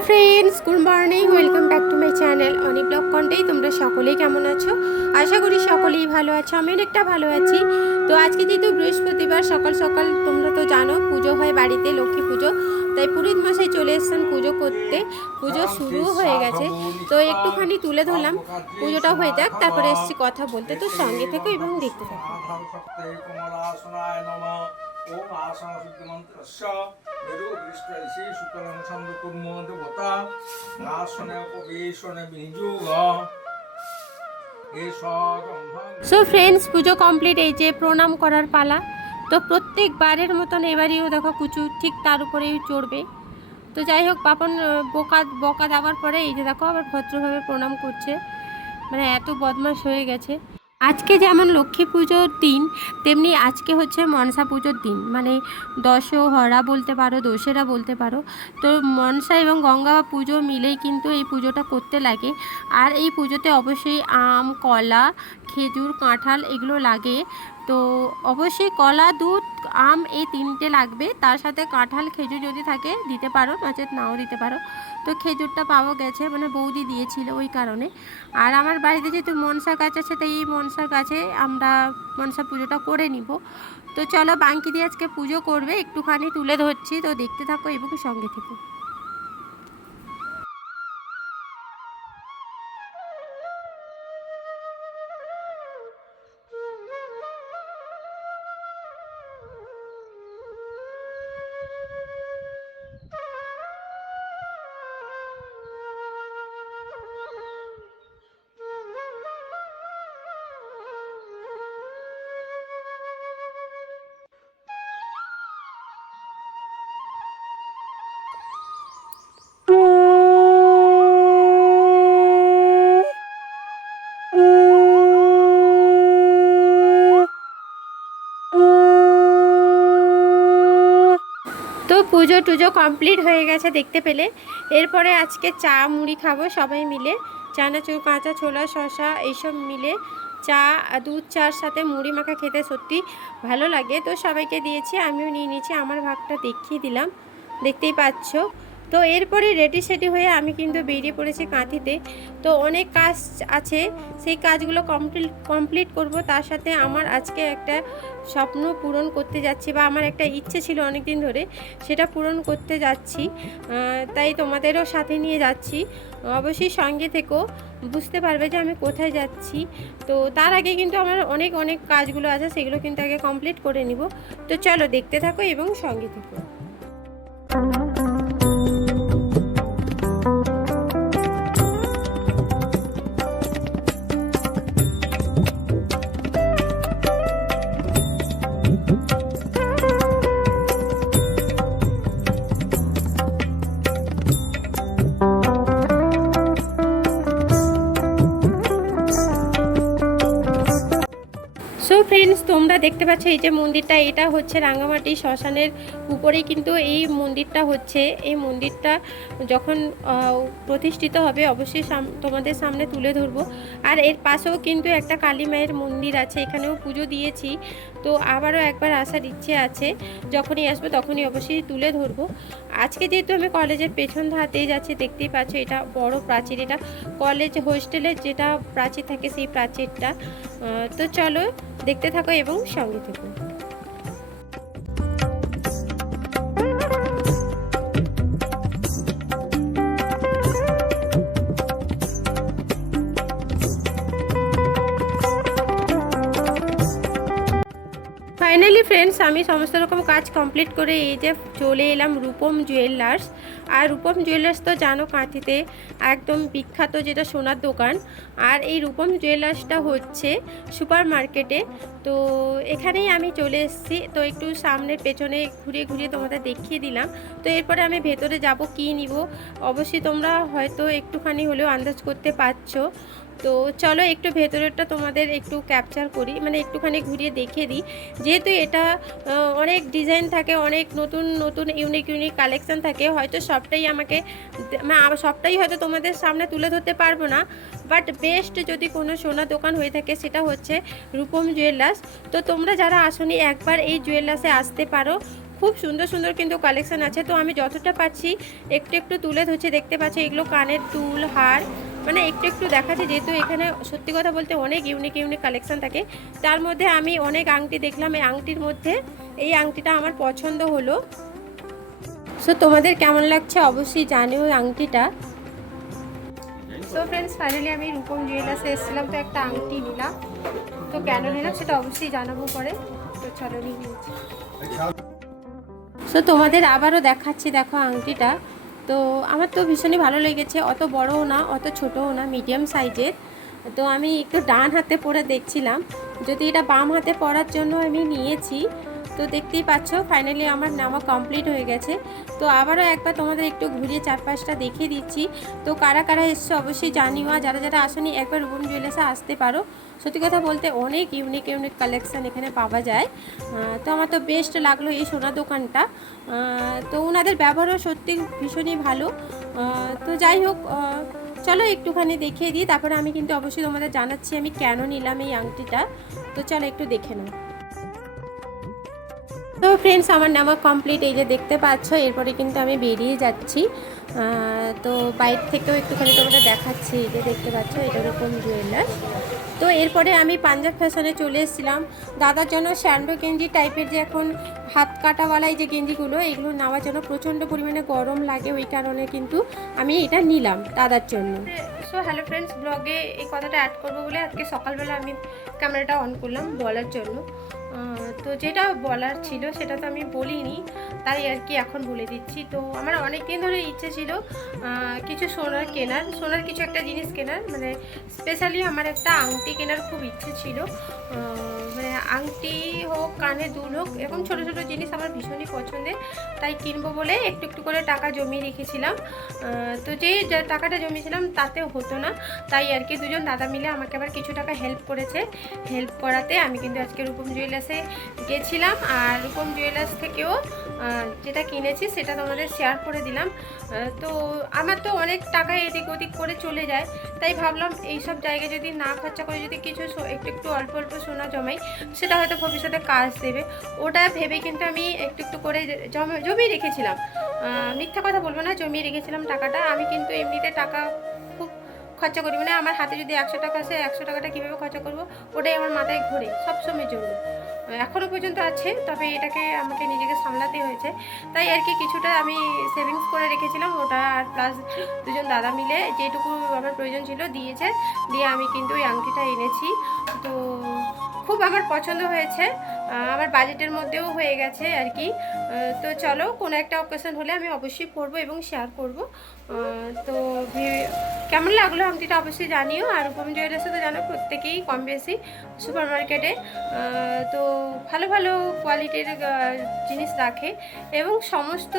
Hello friends good morning welcome back to my channel Oni blog Contai তোমরা সকলেই কেমন আছো? আশা করি সকলেই ভালো আছো, আমি অনেকটা ভালো আছি। তো আজকে যেহেতু বৃহস্পতিবার, সকাল সকাল তোমরা তো জানো, পুজো হয় বাড়িতে, লক্ষ্মী পুজো। তাই পুরীত মশাই চলে এসছেন পুজো করতে। পুজো শুরু হয়ে গেছে। তো একটুখানি তুলে ধরলাম। পুজোটা হয়ে যাক, তারপরে এসছি কথা বলতে। তো সঙ্গে থেকে এবং দেখতে থাকো। ওম শুক্লং দেবতা বিনিযোগ। সো ফ্রেন্ডস পুজো কমপ্লিট এই যে প্রণাম করার পালা। তো প্রত্যেকবারের মতন এবারেও দেখো কুচু ঠিক তার উপরেই চড়বে। তো যাই হোক পাপন বোকা, বকা দেওয়ার পরে এই যে দেখো আবার ভদ্রভাবে প্রণাম করছে। মানে এত বদমাশ হয়ে গেছে। আজকে যেমন লক্ষ্মী পুজোর দিন, তেমনি আজকে হচ্ছে মনসা পুজোর দিন। মানে দশহরা বলতে পারো দোষেরা বলতে পারো। তো মনসা এবং গঙ্গা পুজো মিলেই কিন্তু এই পুজোটা করতে লাগে। আর এই পুজোতে অবশ্যই আম, কলা, খেজুর, কাঁঠাল এগুলো লাগে। তো অবশ্যই কলা, দুধ, আম এই তিনটে লাগবে। তার সাথে কাঁঠাল, খেজুর যদি থাকে, দিতে পারো, নচেত নাও দিতে পারো। তো খেজুরটা পাওয়া গেছে মানে বৌদি দিয়েছিল ওই কারণে। আর আমার বাড়িতে যেহেতু মনসা গাছ আছে, তাই এই মনসার গাছে আমরা মনসা পুজোটা করে নিব। তো চলো বাঙ্কি দিয়ে আজকে পুজো করবে, একটুখানি তুলে ধরছি। তো দেখতে থাকো এবং সঙ্গে থেকো। তো পুজো টুজো কমপ্লিট হয়ে গেছে দেখতে পেলে। এরপরে আজকে চা, মুড়ি খাব সবাই মিলে। চানাচুর কাঁচা, ছোলা শশা এইসব মিলে চা, দুধ, চার সাথে মুড়ি মাখা খেতে সত্যি ভালো লাগে। তো সবাইকে দিয়েছি, আমিও নিয়ে নিয়েছি, আমার ভাগটা দেখিয়ে দিলাম। দেখতেই পাচ্ছ। তো এরপরে রেডি সেডি হয়ে আমি কিন্তু বেরিয়ে পড়েছি কাঁথিতে। তো অনেক কাজ আছে, সেই কাজগুলো কমপ্লিট কমপ্লিট করব। তার সাথে আমার আজকে একটা স্বপ্ন পূরণ করতে যাচ্ছি, বা আমার একটা ইচ্ছে ছিল অনেক দিন ধরে, সেটা পূরণ করতে যাচ্ছি। তাই তোমাদেরও সাথে নিয়ে যাচ্ছি। অবশ্যই সঙ্গে থেকেও বুঝতে পারবে যে আমি কোথায় যাচ্ছি। তো তার আগে কিন্তু আমার অনেক অনেক কাজগুলো আছে, সেগুলো কিন্তু আগে কমপ্লিট করে নিব। তো চলো দেখতে থাকো এবং সঙ্গে থেকো। তোমরা দেখতে পাচ্ছ এই যে মন্দিরটা, এটা হচ্ছে রাঙামাটি শ্মশানের উপরেই কিন্তু এই মন্দিরটা হচ্ছে। এই মন্দিরটা যখন প্রতিষ্ঠিত হবে অবশ্যই তোমাদের সামনে তুলে ধরবো। আর এর পাশেও কিন্তু একটা কালী মায়ের মন্দির আছে, এখানেও পুজো দিয়েছি। তো আবারও একবার আসার ইচ্ছে আছে, যখনই আসব তখনই অবশ্যই তুলে ধরবো। আজকে যেহেতু আমি কলেজের পেছন ধাতেই যাচ্ছি, দেখতেই পাচ্ছ এটা বড় প্রাচীর, এটা কলেজ হোস্টেলের যেটা প্রাচীর থাকে সেই প্রাচীরটা। তো চলো দেখতে থাকো এবং সঙ্গে থেকো। ফ্রেন্ডস আমি সমস্ত রকম কাজ কমপ্লিট করে এই যে চলে এলাম রূপম জুয়েলার্স আর রূপম জুয়েলার্স তো জানো কাঁথিতে, একদম বিখ্যাত যেটা সোনার দোকান। আর এই রূপম জুয়েলার্সটা হচ্ছে সুপার মার্কেটে তো এখানেই আমি চলে এসেছি। তো একটু সামনে পেছনে ঘুরিয়ে ঘুরিয়ে তোমাদের দেখিয়ে দিলাম। তো এরপরে আমি ভেতরে যাব, কী নিব? অবশ্যই তোমরা হয়তো একটুখানি হলেও আন্দাজ করতে পারছ। তো চলো একটু ভেতরেরটা তোমাদের একটু ক্যাপচার করি মানে একটুখানি ঘুরিয়ে দেখিয়ে দিই। যেহেতু এটা অনেক ডিজাইন থাকে, অনেক নতুন নতুন ইউনিক ইউনিক কালেকশান থাকে, হয়তো সবটাই আমাকে মানে সবটাই হয়তো তোমাদের সামনে তুলে ধরতে পারব না। বাট বেস্ট যদি কোনো সোনা দোকান হয়ে থাকে, সেটা হচ্ছে রূপম জুয়েলার্স তো তোমরা যারা আসনি, একবার এই জুয়েলার্সে আসতে পারো। খুব সুন্দর সুন্দর কিন্তু কালেকশান আছে। তো আমি যতটা পাচ্ছি একটু একটু তুলে ধরছি। দেখতে পাচ্ছি, এগুলো কানের দুল, হার মানে একটু একটু দেখাচ্ছে যেহেতু এখানে সত্যি কথা বলতে অনেক ইউনিক ইউনিক কালেকশন থাকে। তার মধ্যে আমি অনেক আংটি দেখলাম এই আংটির মধ্যে এই আংটিটা আমার পছন্দ হলো। সো তোমাদের কেমন লাগছে অবশ্যই জানিও ওই আংটিটা। সো ফ্রেন্ডস ফাইনালি আমি রূপম জুয়েলার্সে এসেছিলাম তো একটা আংটি নিলাম। তো কেন নিলাম সেটা অবশ্যই জানাব পরে। তো চলো নিয়ে নিয়েছি সো তোমাদের আবারও দেখাচ্ছি দেখো আংটিটা। তো আমার তো ভীষণই ভালো লেগেছে। অত বড়ও না, অত ছোটও না মিডিয়াম সাইজের তো আমি একটু ডান হাতে পরে দেখছিলাম। যদি এটা বাম হাতে পরার জন্য আমি নিয়েছি তো দেখতেই পাচ্ছ ফাইনালি আমার নামা কমপ্লিট হয়ে গেছে। তো আবারও একবার তোমাদের একটু ঘুরিয়ে চারপাশটা দেখিয়ে দিচ্ছি। তো কারা কারা এসছে অবশ্যই জানিও, আর যারা যারা আসেনি, একবার রুবম জুয়েলার্সে আসতে পারো। সত্যি কথা বলতে অনেক ইউনিক ইউনিক কালেকশান এখানে পাওয়া যায়। তো আমার তো বেস্ট লাগল এই সোনা দোকানটা। তো ওনাদের ব্যবহারও সত্যি ভীষণই ভালো। তো যাই হোক চলো একটুখানি দেখিয়ে দিই। তারপরে আমি কিন্তু অবশ্যই তোমাদের জানাচ্ছি আমি কেন নিলাম এই আংটিটা। তো চলো একটু দেখে নাও। তো ফ্রেন্ডস আমার নামা কমপ্লিট এই যে দেখতে পাচ্ছ, এরপরে কিন্তু আমি বেরিয়ে যাচ্ছি। তো বাইরে থেকেও একটুখানি তোমাদের দেখাচ্ছি, এই যে দেখতে পাচ্ছ এটা এরকম জুয়েলার্স তো এরপরে আমি পাঞ্জাব ফ্যাশনে চলে এসেছিলাম। দাদার জন্য স্যান্ডো গেঞ্জি টাইপের যে এখন হাত কাটাওয়ালা এই যে গেঞ্জিগুলো, এগুলো নেওয়ার জন্য প্রচণ্ড পরিমাণে গরম লাগে, ওই কারণে কিন্তু আমি এটা নিলাম দাদার জন্য। সো হ্যালো ফ্রেন্ডস ব্লগে এই কথাটা অ্যাড করব বলে আজকে সকালবেলা আমি ক্যামেরাটা অন করলাম বলার জন্য। তো যেটা বলার ছিল সেটা তো আমি বলিনি, তাই আর কি এখন বলে দিচ্ছি। তো আমার অনেক দিন ধরে ইচ্ছে ছিল কিছু সোনার কেনার, সোনার কিছু একটা জিনিস কেনার মানে স্পেশালি আমার একটা আংটি কেনার খুব ইচ্ছে ছিল। মানে আংটি হোক, কানে দুল হোক, এরকম ছোটো ছোটো জিনিস আমার ভীষণই পছন্দের, তাই কিনবো বলে একটু একটু করে টাকা জমিয়ে রেখেছিলাম। তো যেই টাকাটা জমিয়েছিলাম তাতেও হতো না, তাই আর কি দুজন দাদা মিলে আমাকে আবার কিছু টাকা হেল্প করেছে। হেল্প করাতে আমি কিন্তু আজকে রূপম জুয়েলার্সে গেছিলাম আর রূপম জুয়েলার্স থেকেও যেটা কিনেছি সেটা তোমাদের শেয়ার করে দিলাম। তো আমার তো অনেক টাকা এদিক ওদিক করে চলে যায়, তাই ভাবলাম এইসব জায়গায় যদি না খরচা করে যদি কিছু একটু একটু অল্প অল্প সোনা জমাই, সেটা হয়তো ভবিষ্যতে কাজ দেবে। ওটা ভেবে কিন্তু আমি একটু একটু করে জমা রেখেছিলাম। মিথ্যা কথা বলব না, জমিয়ে রেখেছিলাম টাকাটা। আমি কিন্তু এমনিতে টাকা খুব খরচা করি। মানে আমার হাতে যদি একশো টাকা আসে, একশো টাকাটা কীভাবে খরচা করব? ওটাই আমার মাথায় ঘোরে সবসময়ের জন্য। এখনও পর্যন্ত আছে, তবে এটাকে আমাকে নিজেকে সামলাতে হয়েছে। তাই আর কি কিছুটা আমি সেভিংস করে রেখেছিলাম, ওটা আর প্লাস দুজন দাদা মিলে যেটুকু আমার প্রয়োজন ছিল দিয়েছে, দিয়ে আমি কিন্তু ওই আংটিটা এনেছি। তো খুব আমার পছন্দ হয়েছে। আমার বাজেটের মধ্যেও হয়ে গেছে আর কি। তো চলো, কোনো একটা অকেশন হলে আমি অবশ্যই পরবো এবং শেয়ার করব। তো কেমন লাগল আংটিটা অবশ্যই জানিও। আর রূপম জুয়েলার্সে তো জানো, প্রত্যেকেই কম বেশি সুপার মার্কেটে তো ভালো ভালো কোয়ালিটির জিনিস রাখে এবং সমস্ত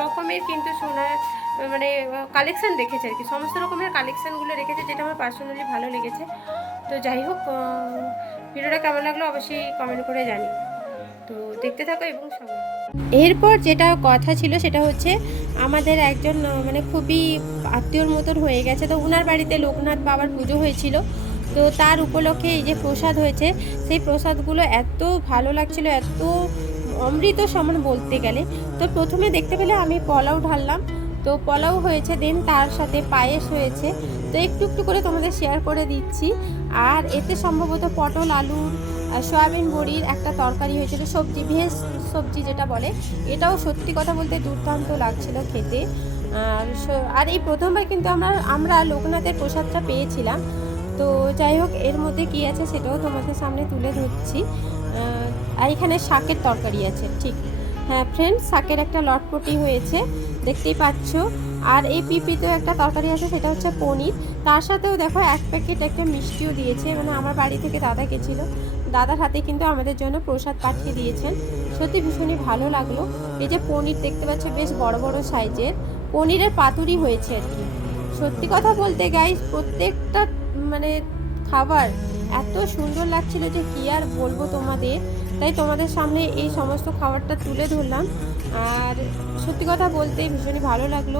রকমের কিন্তু সোনার মানে কালেকশান রেখেছে আর কি। সমস্ত রকমের কালেকশানগুলো রেখেছে যেটা আমার পার্সোনালি ভালো লেগেছে। তো যাই হোক ভিডিওটা কেমন লাগল অবশ্যই কমেন্ট করে জানি তো দেখতে থাকো এবং সবাই এরপর যেটা কথা ছিল সেটা হচ্ছে আমাদের একজন মানে খুবই আত্মীয়র মতন হয়ে গেছে। তো ওনার বাড়িতে লোকনাথ বাবার পুজো হয়েছিল। তো তার উপলক্ষে এই যে প্রসাদ হয়েছে, সেই প্রসাদগুলো এত ভালো লাগছিল, এত অমৃত সমান বলতে গেলে। তো প্রথমে দেখতে পেলে আমি পোলাও ঢাললাম। তো পোলাও হয়েছে দেন তার সাথে পায়েস হয়েছে। তো একটু একটু করে তোমাদের শেয়ার করে দিচ্ছি। আর এতে সম্ভবত পটল, আলুর সয়াবিন বড়ির একটা তরকারি হয়েছিল, সবজি, ভেজ সবজি যেটা বলে, এটাও সত্যি কথা বলতে দুর্দান্ত লাগছিল খেতে। আর আর এই প্রথমবার কিন্তু আমরা আমরা লোকনাথের প্রসাদটা পেয়েছিলাম। তো যাই হোক, এর মধ্যে কী আছে সেটাও তোমাদের সামনে তুলে ধরছি। আর এখানে শাকের তরকারি আছে, ঠিক। হ্যাঁ ফ্রেন্ড শাকের একটা লটপটি হয়েছে, দেখতেই পাচ্ছ। আর এই পিপিতেও একটা তরকারি আছে, সেটা হচ্ছে পনির। তার সাথেও দেখো, এক প্যাকেট একটা মিষ্টিও দিয়েছে মানে আমার বাড়ি থেকে দাদা গেছিল। দাদার হাতে কিন্তু আমাদের জন্য প্রসাদ পাঠিয়ে দিয়েছেন। সত্যি ভীষণই ভালো লাগল। এই যে পনির দেখতে পাচ্ছ, বেশ বড় বড় সাইজের। পনিরের পাতুরি হয়েছে আর কি। সত্যি কথা বলতে গাইস প্রত্যেকটা মানে খাবার এত সুন্দর লাগছিল যে কি আর বলব তোমাদের। তাই তোমাদের সামনে এই সমস্ত খাবারটা তুলে ধরলাম। আর সত্যি কথা বলতে ভীষণই ভালো লাগল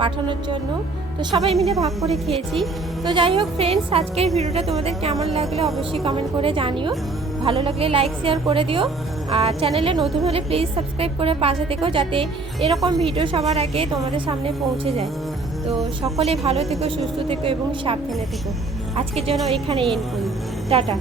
পাঠানোর জন্য। তো সবাই মিলে ভাগ করে খেয়েছি। তো যাই হোক ফ্রেন্ডস আজকের ভিডিওটা তোমাদের কেমন লাগল অবশ্যই কমেন্ট করে জানিও। ভালো লাগলে লাইক শেয়ার করে দিও। আর চ্যানেলে নতুন হলে প্লিজ সাবস্ক্রাইব করে পাশে থেকো যাতে এরকম ভিডিও সবার আগে তোমাদের সামনে পৌঁছে যায়। তো সকলে ভালো থেকো, সুস্থ থেকো এবং সাবধানে থেকো। আজকের জন্য এখানে এন্ড করি। টাটা।